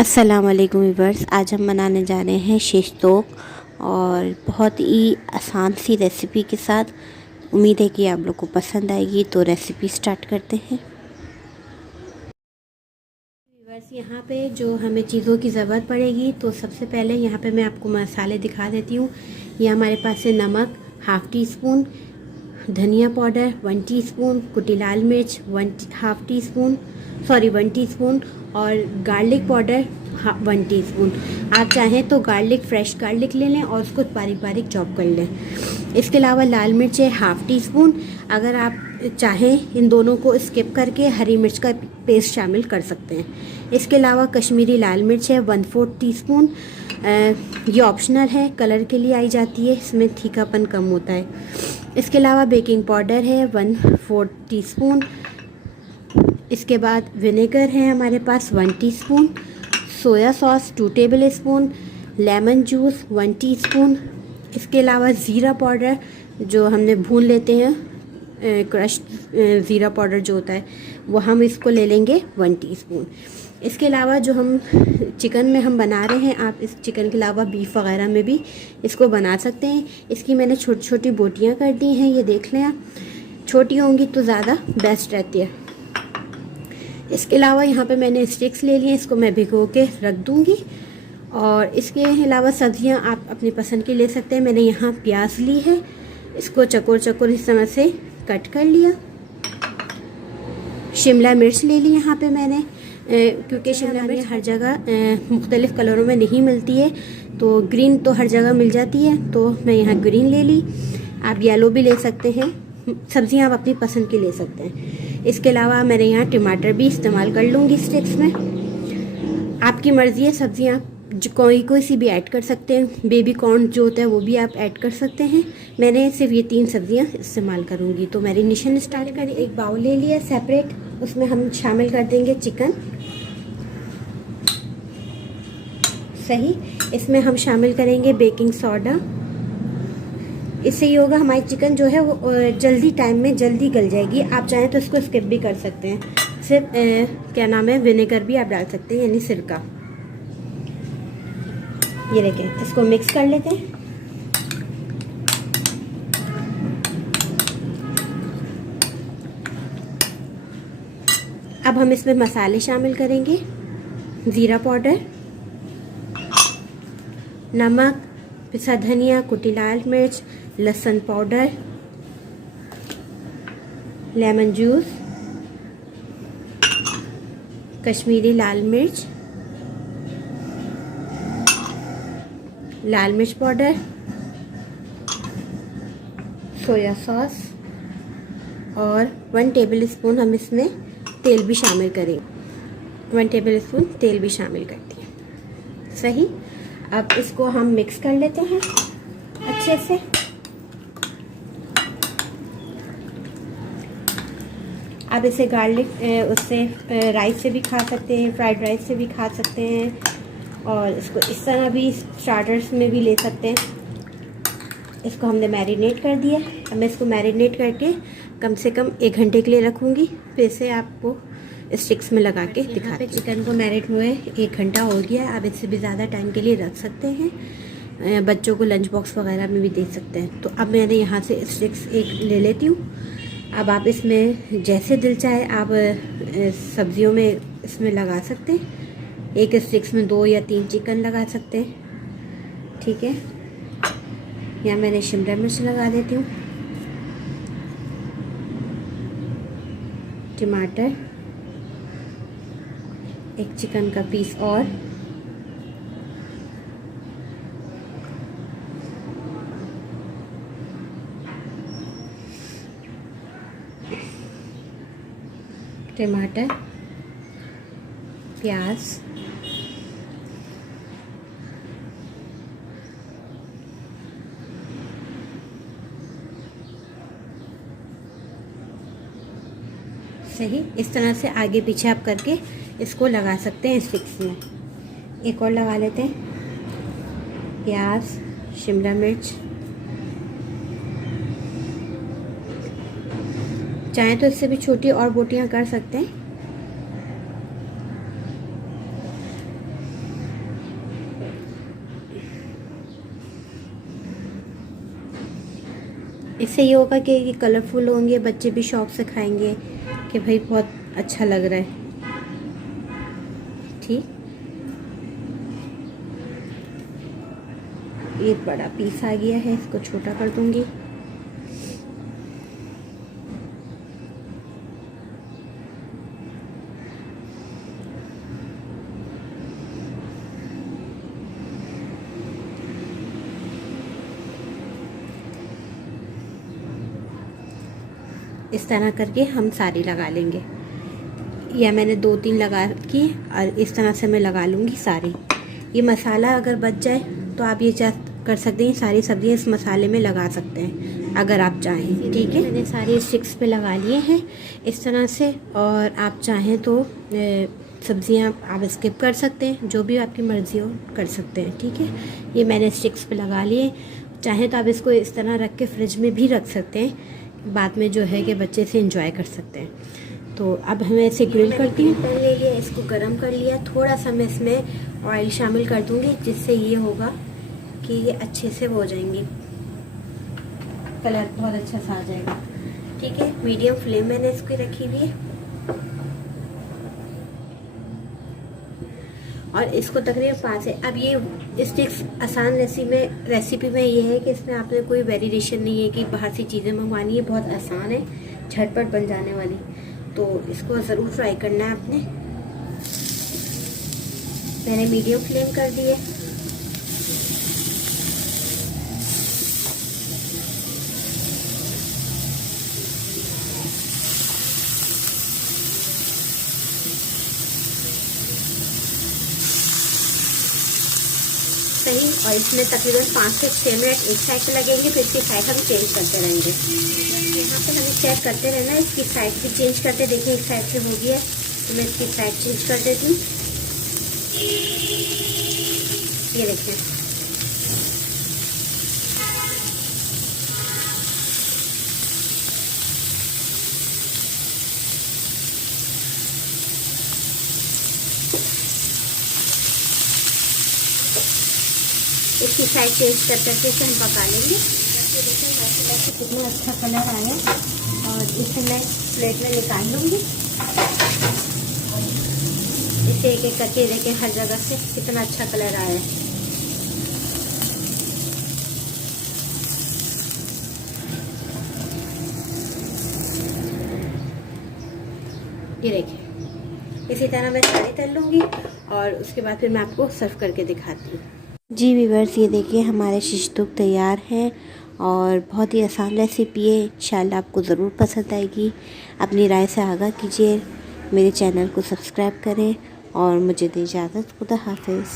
अस्सलाम वालेकुम व्यूअर्स। आज हम बनाने जा रहे हैं शिश तोक और बहुत ही आसान सी रेसिपी के साथ। उम्मीद है कि आप लोग को पसंद आएगी। तो रेसिपी स्टार्ट करते हैं। व्यूअर्स, यहाँ पे जो हमें चीज़ों की ज़रूरत पड़ेगी, तो सबसे पहले यहाँ पे मैं आपको मसाले दिखा देती हूँ। ये हमारे पास है नमक हाफ़ टी स्पून, धनिया पाउडर 1 टीस्पून, कुटी लाल मिर्च 1/2 टीस्पून, 1 टीस्पून, और गार्लिक पाउडर 1 टीस्पून। आप चाहें तो गार्लिक, फ्रेश गार्लिक ले लें और उसको बारीक बारीक चॉप कर लें। इसके अलावा लाल मिर्च है हाफ़ टीस्पून। अगर आप चाहें इन दोनों को स्किप करके हरी मिर्च का पेस्ट शामिल कर सकते हैं। इसके अलावा कश्मीरी लाल मिर्च है 1/4 टीस्पून। ये ऑप्शनल है, कलर के लिए आई जाती है, इसमें तीखापन कम होता है। इसके अलावा बेकिंग पाउडर है 1/4 टीस्पून। इसके बाद विनेगर है हमारे पास 1 teaspoon, soya sauce 2 table spoon, lemon juice 1 teaspoon. इसके अलावा ज़ीरा पाउडर जो हमने भून लेते हैं, क्रश्ड ज़ीरा पाउडर जो होता है वो हम इसको ले लेंगे 1 टीस्पून। इसके अलावा जो हम चिकन में हम बना रहे हैं, आप इस चिकन के अलावा बीफ वगैरह में भी इसको बना सकते हैं। इसकी मैंने छोटी छोटी बोटियाँ कर दी हैं, ये देख लें आप। छोटी होंगी तो ज़्यादा बेस्ट रहती है। इसके अलावा यहाँ पे मैंने स्टिक्स ले लिए, इसको मैं भिगो के रख दूँगी। और इसके अलावा सब्जियाँ आप अपनी पसंद की ले सकते हैं। मैंने यहाँ प्याज ली है, इसको चकोर चकोर इस तरह से कट कर लिया। शिमला मिर्च ले ली यहाँ पे मैंने, क्योंकि शिमला मिर्च हर जगह मुख्तलिफ़ कलरों में नहीं मिलती है, तो ग्रीन तो हर जगह मिल जाती है, तो मैं यहाँ ग्रीन ले ली। आप येलो भी ले सकते हैं, सब्जियाँ आप अपनी पसंद की ले सकते हैं। इसके अलावा मैंने यहाँ टमाटर भी इस्तेमाल कर लूँगी स्टिक्स में। आपकी मर्ज़ी है, सब्जियाँ जो कोई सी भी ऐड कर सकते हैं। बेबी कॉर्न जो होता है वो भी आप ऐड कर सकते हैं। मैंने सिर्फ ये 3 सब्जियां इस्तेमाल करूंगी। तो मैरिनेशन स्टार्ट करें। एक बाउल ले लिया सेपरेट, उसमें हम शामिल कर देंगे चिकन। सही, इसमें हम शामिल करेंगे बेकिंग सोडा। इससे ये होगा हमारी चिकन जो है वो जल्दी टाइम में जल्दी गल जाएगी। आप चाहें तो इसको स्किप भी कर सकते हैं। सिर्फ क्या नाम है, विनेगर भी आप डाल सकते हैं, यानी सिरका। ये देखें, इसको मिक्स कर लेते हैं। अब हम इसमें मसाले शामिल करेंगे। ज़ीरा पाउडर, नमक, पिसा धनिया, कुटी लाल मिर्च, लहसुन पाउडर, लेमन जूस, कश्मीरी लाल मिर्च, लाल मिर्च पाउडर, सोया सॉस, और 1 टेबल स्पून हम इसमें तेल भी शामिल करेंगे। 1 टेबल स्पून तेल भी शामिल करती हैं। सही, अब इसको हम मिक्स कर लेते हैं अच्छे से। आप इसे गार्लिक उससे राइस से भी खा सकते हैं, फ्राइड राइस से भी खा सकते हैं, और इसको इस तरह भी स्टार्टर्स में भी ले सकते हैं। इसको हमने मैरिनेट कर दिया। अब मैं इसको मैरिनेट करके कम से कम 1 घंटे के लिए रखूँगी। फिर से आपको स्टिक्स में लगा के दिखाते हैं। चिकन को मैरिनेट हुए 1 घंटा हो गया। आप इससे भी ज़्यादा टाइम के लिए रख सकते हैं, बच्चों को लंच बॉक्स वगैरह में भी दे सकते हैं। तो अब मैंने यहाँ से स्टिक्स एक ले लेती हूँ। अब आप इसमें जैसे दिल चाहे आप सब्जियों में इसमें लगा सकते हैं। एक स्टिक्स में 2 या 3 चिकन लगा सकते हैं। ठीक है, यहाँ मैंने शिमला मिर्च लगा देती हूँ, टमाटर, एक चिकन का पीस, और टमाटर, प्याज, सही। इस तरह से आगे पीछे आप करके इसको लगा सकते हैं स्टिक्स में। एक और लगा लेते हैं, प्याज, शिमला मिर्च। चाहें तो इससे भी छोटी और बोटियां कर सकते हैं। इससे ये होगा कि कलरफुल होंगे, बच्चे भी शौक से खाएंगे कि भाई बहुत अच्छा लग रहा है। ठीक, ये बड़ा पीस आ गया है, इसको छोटा कर दूंगी। इस तरह करके हम सारी लगा लेंगे, या मैंने 2-3 लगा की और इस तरह से मैं लगा लूँगी सारी। ये मसाला अगर बच जाए तो आप ये कर सकते हैं, सारी सब्जियां इस मसाले में लगा सकते हैं अगर आप चाहें। ठीक है, मैंने सारी स्टिक्स पे लगा लिए हैं इस तरह से, और आप चाहें तो सब्जियां आप स्किप कर सकते हैं, जो भी आपकी मर्ज़ी हो कर सकते हैं। ठीक है, ये मैंने स्टिक्स पे लगा लिए। चाहें तो आप इसको इस तरह रख के फ्रिज में भी रख सकते हैं, बाद में जो है कि बच्चे से एंजॉय कर सकते हैं। तो अब हमें इसे ग्रिल करती हूँ। पैन ले लिया, इसको गर्म कर लिया, थोड़ा सा मैं इसमें ऑयल शामिल कर दूँगी, जिससे ये होगा कि ये अच्छे से हो जाएंगी, कलर बहुत अच्छा सा आ जाएगा। ठीक है, मीडियम फ्लेम मैंने इसकी रखी हुई है और इसको तकरीबन 5 है। अब ये स्टिक्स आसान रेसिपी में ये है कि इसमें आपने कोई वेरिएशन नहीं है कि बाहर से चीज़ें मंगवानी है, बहुत आसान है, झटपट बन जाने वाली। तो इसको ज़रूर ट्राई करना है आपने। मैंने मीडियम फ्लेम कर दी है। सही, और इसमें तकरीबन 5 से 6 मिनट एक साइड पे लगेंगे, फिर इसकी साइड हम चेंज करते रहेंगे। यहाँ पे हमें चेक करते रहना है, इसकी साइड भी चेंज करते। देखिए एक साइड से हो गया है, तो मैं इसकी साइड चेंज कर देती हूँ। ये देखिए, इसकी साइड चेंज कर करके इसे हम पका लेंगे। ये देखिए वैसे कितना अच्छा कलर आया, और इसे मैं प्लेट में निकाल लूँगी। इसे एक एक करके देखिए हर जगह से कितना अच्छा कलर आया है। ये देखिए, इसी तरह मैं सारी तल लूँगी और उसके बाद फिर मैं आपको सर्व करके दिखाती हूँ। जी व्यूअर्स, ये देखिए हमारे शिशतुक तैयार है और बहुत ही आसान रेसिपी है। इंशाल्लाह आपको ज़रूर पसंद आएगी। अपनी राय से आगाह कीजिए, मेरे चैनल को सब्सक्राइब करें और मुझे दे इजाज़त। खुदा हाफिज़।